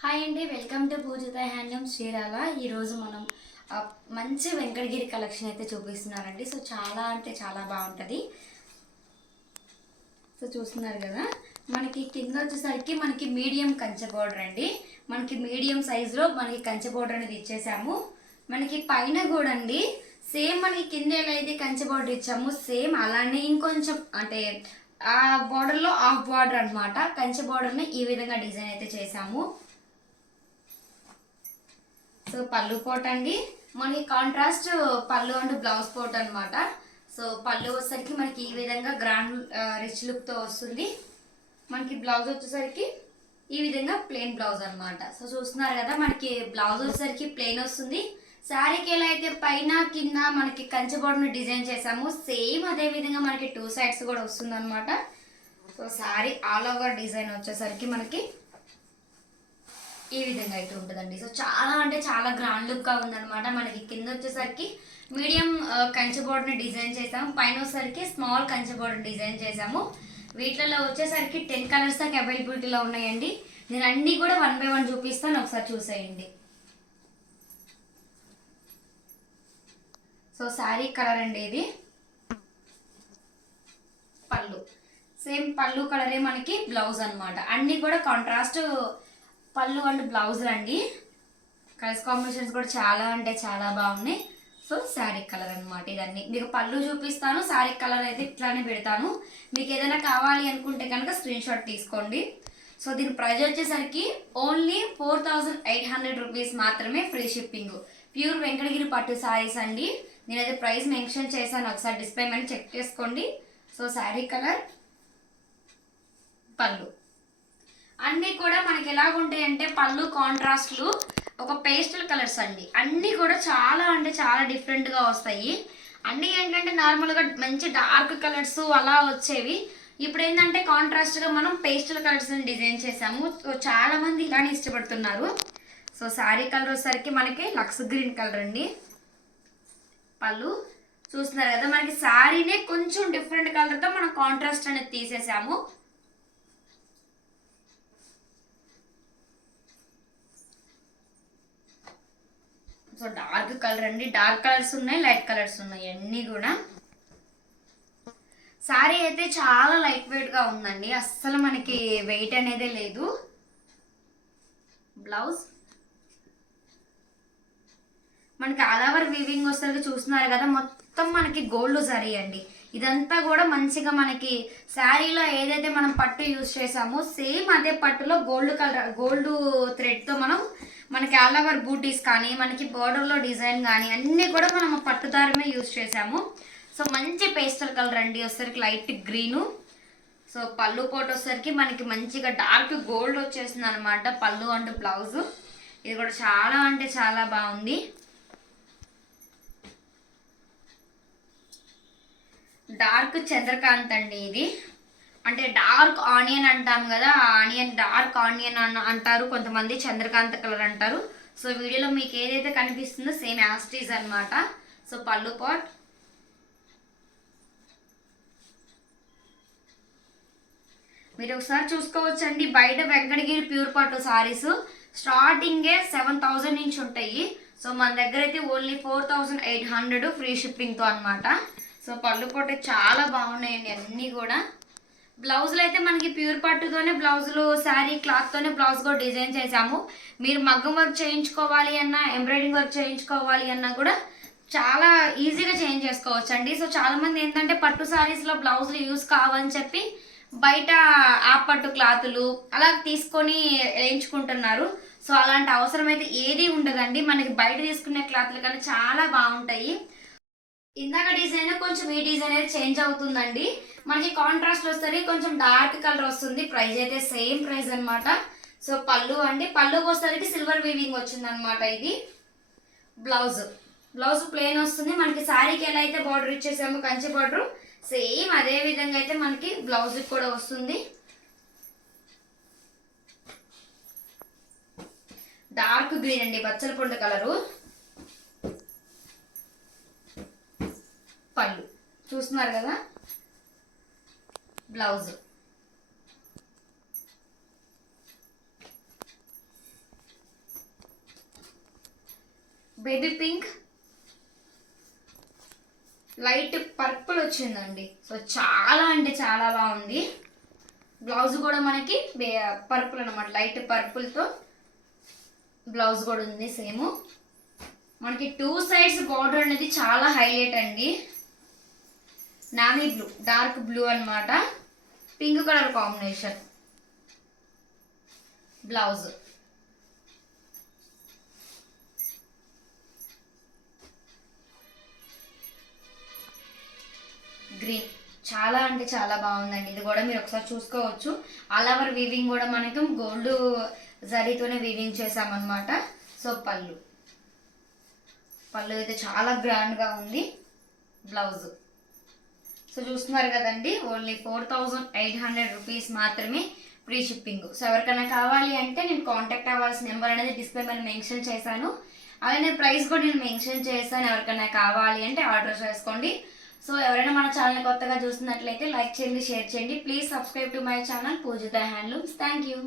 Hi అండి welcome to Poojitha handloom Srirala. ఈరోజు మనం మంచి వెంకటగిరి కలెక్షన్ అయితే చూపిస్తున్నారండి సో చాలా అంటే చాలా బాగుంటుంది. సో చూస్తున్నారు కదా మనకి కింద వచ్చేసరికి మనకి మీడియం కంచె బోర్డర్ అండి. మనకి మీడియం సైజులో మనకి కంచె బోర్డర్ అనేది ఇచ్చేసాము. మనకి పైన కూడా అండి సేమ్ మనకి కింద ఎలా అయితే కంచె బోర్డర్ ఇచ్చాము సేమ్ అలానే ఇంకొంచెం అంటే ఆ బోర్డర్లో ఆఫ్ బార్డర్ అనమాట కంచె బోర్డర్ని ఈ విధంగా డిజైన్ అయితే చేసాము సో పళ్ళు పోట్ అండి. మనకి కాంట్రాస్ట్ పళ్ళు అండ్ బ్లౌజ్ పోట్ అనమాట సో పళ్ళు వచ్చేసరికి మనకి ఈ విధంగా గ్రాండ్ రిచ్ లుక్తో వస్తుంది. మనకి బ్లౌజ్ వచ్చేసరికి ఈ విధంగా ప్లెయిన్ బ్లౌజ్ అనమాట సో చూస్తున్నారు కదా మనకి బ్లౌజ్ వచ్చేసరికి ప్లెయిన్ వస్తుంది. శారీకి ఎలా అయితే పైన కింద మనకి కంచె బోర్డును డిజైన్ చేసాము సేమ్ అదే విధంగా మనకి టూ సైడ్స్ కూడా వస్తుంది అనమాట so sari all over design వచ్చేసరికి మనకి ఈ విధంగా అయితే ఉంటుందండి. సో చాలా అంటే చాలా గ్రాండ్ లుక్గా ఉందన్నమాట. మనకి కింద వచ్చేసరికి మీడియం కంచె బోర్డుని డిజైన్ చేసాము. పైన వచ్చేసరికి స్మాల్ కంచె బోర్డుని డిజైన్ చేసాము. వీటిలో వచ్చేసరికి టెన్ కలర్స్ దాకా అవైలబిలిటీలో ఉన్నాయండి. నేను అన్ని కూడా వన్ బై వన్ చూపిస్తాను. ఒకసారి చూసేయండి. సో శారీ కలర్ అండి ఇది. పళ్ళు. సేమ్ పళ్ళు కలరే మనకి బ్లౌజ్ అనమాట అన్ని కూడా కాంట్రాస్ట్ పళ్ళు అండ్ బ్లౌజులు అండి. కలర్స్ కాంబినేషన్స్ కూడా చాలా అంటే చాలా బాగున్నాయి. సో శారీ కలర్ అనమాట ఇదన్నీ. మీకు పళ్ళు చూపిస్తాను శారీ కలర్ అయితే ఇట్లానే పెడతాను. మీకు ఏదైనా కావాలి అనుకుంటే కనుక స్క్రీన్ షాట్ తీసుకోండి. సో దీని ప్రైస్ వచ్చేసరికి only four thousand eight hundred rupees మాత్రమే ఫ్రీ షిప్పింగ్ ప్యూర్ వెంకటగిరి పట్టు శారీస్ అండి. నేనైతే ప్రైస్ మెన్షన్ చేశాను. ఒకసారి డిస్ప్లే మీద చెక్ చేసుకోండి. సో శారీ కలర్ పళ్ళు. అన్నీ కూడా మనకి ఎలాగుంటాయంటే అంటే పళ్ళు కాంట్రాస్ట్లు ఒక పేస్టల్ కలర్స్ అండి. అన్నీ కూడా చాలా అంటే చాలా డిఫరెంట్గా వస్తాయి. అన్నీ ఏంటంటే నార్మల్గా మంచి డార్క్ కలర్స్ అలా వచ్చేవి. ఇప్పుడు ఏంటంటే కాంట్రాస్ట్గా మనం పేస్టల్ కలర్స్ని డిజైన్ చేసాము సో ఇలానే ఇష్టపడుతున్నారు. సో శారీ కలర్ వచ్చేసరికి మనకి లక్స్ గ్రీన్ కలర్ అండి. పళ్ళు చూస్తున్నారు కదా మనకి శారీనే కొంచెం డిఫరెంట్ కలర్తో మనం కాంట్రాస్ట్ అనేది తీసేసాము. సో డార్క్ కలర్ అండి. డార్క్ కలర్స్ ఉన్నాయి లైట్ కలర్స్ ఉన్నాయి. అన్నీ కూడా. శారీ అయితే చాలా లైట్ వెయిట్గా ఉందండి. అస్సలు మనకి వెయిట్ అనేది లేదు. బ్లౌజ్. మనకి ఆల్ ఓవర్ వీవింగ్ వస్తుంది చూస్తున్నారు కదా మొత్తం మనకి గోల్డ్ జరీ అండి. ఇదంతా కూడా మంచిగా మనకి శారీలో ఏదైతే మనం పట్టు యూజ్ చేసామో సేమ్ అదే పట్టులో గోల్డ్ కలర్ గోల్డ్ థ్రెడ్తో మనం మనకి ఆల్ ఓవర్ బూటీస్ కానీ మనకి బోర్డర్లో డిజైన్ కానీ అన్నీ కూడా మనం పట్టుదారమే యూజ్ చేసాము సో మంచి పేస్టల్ కలర్ అండి. వచ్చేసరికి లైట్ గ్రీను సో పళ్ళు పోటు వచ్చేసరికి మనకి మంచిగా డార్క్ గోల్డ్ వచ్చేసింది అనమాట పళ్ళు అండ్ బ్లౌజ్ ఇది కూడా చాలా అంటే చాలా బాగుంది. డార్క్ చంద్రకాంత్ అండి ఇది. అంటే డార్క్ ఆనియన్ అంటాం కదా ఆ ఆనియన్ డార్క్ ఆనియన్ అన్న అంటారు కొంతమంది చంద్రకాంత కలర్ అంటారు. సో వీడియోలో మీకు ఏదైతే కనిపిస్తుందో సేమ్ యాస్టీజ్ అనమాట సో పళ్ళు పాట్. మీరు ఒకసారి చూసుకోవచ్చండి. బయట వెంకటగిరి ప్యూర్ పట్టు సారీస్. స్టార్టింగే సెవెన్ థౌజండ్ నుంచి ఉంటాయి. సో మన దగ్గర అయితే only four thousand eight hundred free షిప్పింగ్తో అనమాట సో పళ్ళు పొట్ట చాలా బాగున్నాయండి అన్నీ కూడా. బ్లౌజులు అయితే మనకి ప్యూర్ పట్టుతోనే బ్లౌజులు శారీ క్లాత్తోనే బ్లౌజ్ కూడా డిజైన్ చేసాము మీరు మగ్గం వర్క్ చేయించుకోవాలి అన్నా ఎంబ్రాయిడింగ్ వర్క్ చేయించుకోవాలి అన్నా కూడా చాలా ఈజీగా చేంజ్ చేసుకోవచ్చు అండి. సో చాలామంది ఏంటంటే పట్టు శారీస్లో బ్లౌజులు యూస్ కావని చెప్పి బయట ఆ పట్టు క్లాతులు అలా తీసుకొని వేయించుకుంటున్నారు. సో అలాంటి అవసరం అయితే ఏది ఉండదండి. మనకి బయట తీసుకునే క్లాతులు కన్నా చాలా బాగుంటాయి. ఇందాక డిజైన్ కొంచెం ఈ డిజైన్ అయితే చేంజ్ అవుతుందండి. మనకి కాంట్రాస్ట్ వస్తుంది కొంచెం డార్క్ కలర్ వస్తుంది. ప్రైస్ అయితే సేమ్ ప్రైస్ అనమాట సో పళ్ళు అండి పళ్ళుకి వచ్చేసరికి సిల్వర్ వీవింగ్ వచ్చింది అనమాట ఇది. బ్లౌజ్ బ్లౌజ్ ప్లెయిన్ వస్తుంది. మనకి శారీకి ఎలా అయితే బార్డర్ ఇచ్చేసామో కంచి బార్డర్ సేమ్ అదే విధంగా అయితే మనకి బ్లౌజ్ కూడా వస్తుంది. డార్క్ గ్రీన్ అండి బచ్చల పొండు కలరు పళ్ళు. చూస్తున్నారు కదా? Blouse. Baby pink. Light purple వచ్చిందండి. సో చాలా అంటే చాలా బాగుంది. బ్లౌజ్ కూడా మనకి పర్పుల్ అనమాట లైట్ పర్పుల్తో బ్లౌజ్ కూడా ఉంది సేమ్. మనకి టూ సైడ్స్ బార్డర్ అనేది చాలా హైలైట్ అండి. నావీ బ్లూ డార్క్ బ్లూ అన్నమాట. Pink colour combination. Blouse. Green. చాలా అంటే చాలా బాగుందండి. ఇది కూడా మీరు ఒకసారి చూసుకోవచ్చు. ఆల్ ఓవర్ వీవింగ్ కూడా మనకి గోల్డ్ జరీతోనే వీవింగ్ చేసామన్నమాట సో పళ్ళు. పళ్ళు అయితే చాలా గ్రాండ్గా ఉంది. బ్లౌజ్. సో చూస్తున్నారు కదండి only four thousand eight hundred rupees మాత్రమే ఫ్రీ షిప్పింగ్ సో ఎవరికైనా కావాలి అంటే నేను కాంటాక్ట్ అవ్వాల్సిన నెంబర్ అనేది డిస్ప్లే మీద మెన్షన్ చేశాను. అలానే ప్రైస్ కూడా నేను మెన్షన్ చేశాను ఎవరికైనా కావాలి అంటే ఆర్డర్ చేసుకోండి. సో ఎవరైనా మన ఛానల్ కొత్తగా చూస్తున్నట్లయితే లైక్ చేయండి షేర్ చేయండి. Please subscribe to my channel Poojitha handlooms thank you